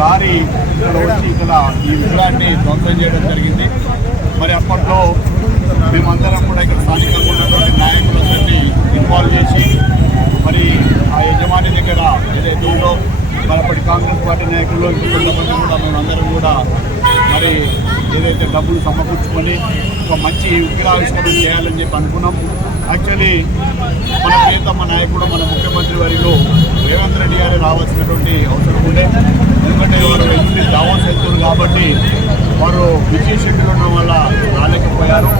Lorry ఇక్కడ వచ్చి ఇక్కడ ఈ విగ్రహాన్ని ధ్వంసం చేయడం జరిగింది. మరి అప్పట్లో మేమందరం కూడా ఇక్కడ స్థానికంగా ఉన్నటువంటి నాయకులందరినీ ఇన్వాల్వ్ చేసి మరి ఆ యజమాని దగ్గర ఏదైతే ఉందో మరి అప్పటి కాంగ్రెస్ పార్టీ నాయకులు కొంతమంది కూడా మేమందరం కూడా మరి ఏదైతే డబ్బులు సమకూర్చుకొని ఒక మంచి విగ్రహావిష్కరణ చేయాలని చెప్పి అనుకున్నాం. యాక్చువల్లీ మన ప్రియతమ్మ నాయకుడు మన ముఖ్యమంత్రి వారిలో రేవంత్ రెడ్డి గారు రావాల్సినటువంటి అవసరం ఉండే ఎందుకంటే వారు ఎల్పీ దావాస్ వెళ్తున్నారు కాబట్టి వారు విజయ ఉండడం వల్ల రాలేకపోయారు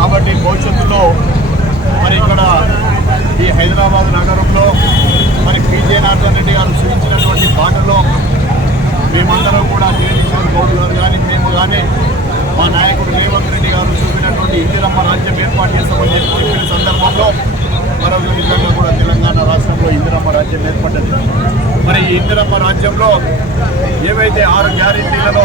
కాబట్టి భవిష్యత్తులో మరి ఇక్కడ ఈ హైదరాబాద్ నగరంలో మరి పీజే నారాయణ రెడ్డి గారు సూచించినటువంటి బాటలో మేమందరం కూడా జగదీశ్వర్ గౌడ్ గారు కానీ మేము కానీ మా నాయకుడు రేవంత్ రెడ్డి గారు చూపినటువంటి ఇందిరమ్మ రాజ్యం ఏర్పాటు చేస్తామని చెప్పి చెప్పిన సందర్భంలో మరొక విధంగా కూడా తెలంగాణ రాష్ట్రంలో ఇందిరమ్మ రాజ్యం ఏర్పడ్డది. మరి ఈ ఇందిరమ్మ రాజ్యంలో ఏవైతే ఆరు గ్యారెంటీలను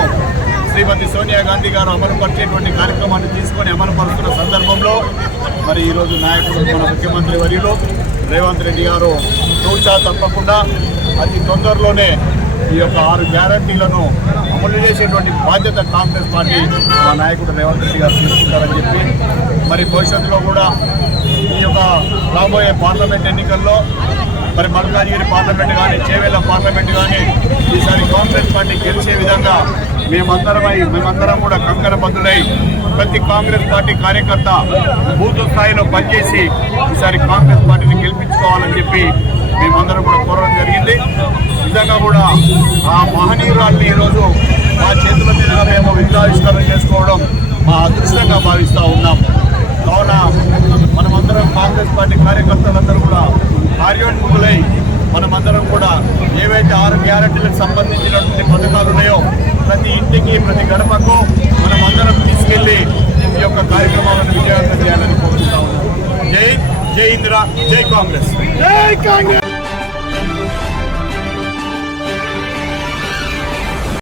శ్రీమతి సోనియా గాంధీ గారు అమలుపరిచేటువంటి కార్యక్రమాన్ని తీసుకొని అమలుపరుస్తున్న సందర్భంలో మరి ఈరోజు నాయకుడు మన ముఖ్యమంత్రి వర్యులు రేవంత్ రెడ్డి గారు తూచా తప్పకుండా అతి తొందరలోనే ఈ యొక్క ఆరు గ్యారంటీలను అమలు చేసేటువంటి బాధ్యత కాంగ్రెస్ పార్టీ మా నాయకుడు రేవంత్ రెడ్డి గారు తీసుకుంటారని చెప్పి మరి భవిష్యత్తులో కూడా ఈ యొక్క రాబోయే పార్లమెంట్ ఎన్నికల్లో మరి మల్కాజ్గిరి పార్లమెంట్ కానీ చేవేల పార్లమెంట్ కానీ ఈసారి కాంగ్రెస్ పార్టీ గెలిచే విధంగా మేమందరమై మేమందరం కూడా కంకణ బద్దులై ప్రతి కాంగ్రెస్ పార్టీ కార్యకర్త బూత్ స్థాయిలో పనిచేసి ఈసారి కాంగ్రెస్ పార్టీని గెలిపించుకోవాలని చెప్పి మేమందరం కూడా కోరడం జరిగింది. నిజంగా కూడా ఆ మహనీయురాల్ని ఈరోజు మా చేతుల మీదుగా మేము విగ్రహావిష్కరణ చేసుకోవడం మా అదృష్టంగా భావిస్తూ ఉన్నాం కావున మనమందరం కాంగ్రెస్ పార్టీ కార్యకర్తలందరూ కూడా కార్యోన్ముఖులై మనమందరం కూడా ఏవైతే ఆరు గ్యారెంటీలకు సంబంధించినటువంటి పథకాలు ఉన్నాయో ప్రతి ఇంటికి ప్రతి గడపకు అందరం తీసుకెళ్ళి ఈ యొక్క కార్యక్రమాలను విజయవంతం చేయాలని కోరుకుంటా ఉన్నాం. జై జై ఇందిరా జై కాంగ్రెస్. జై కాంగ్రెస్!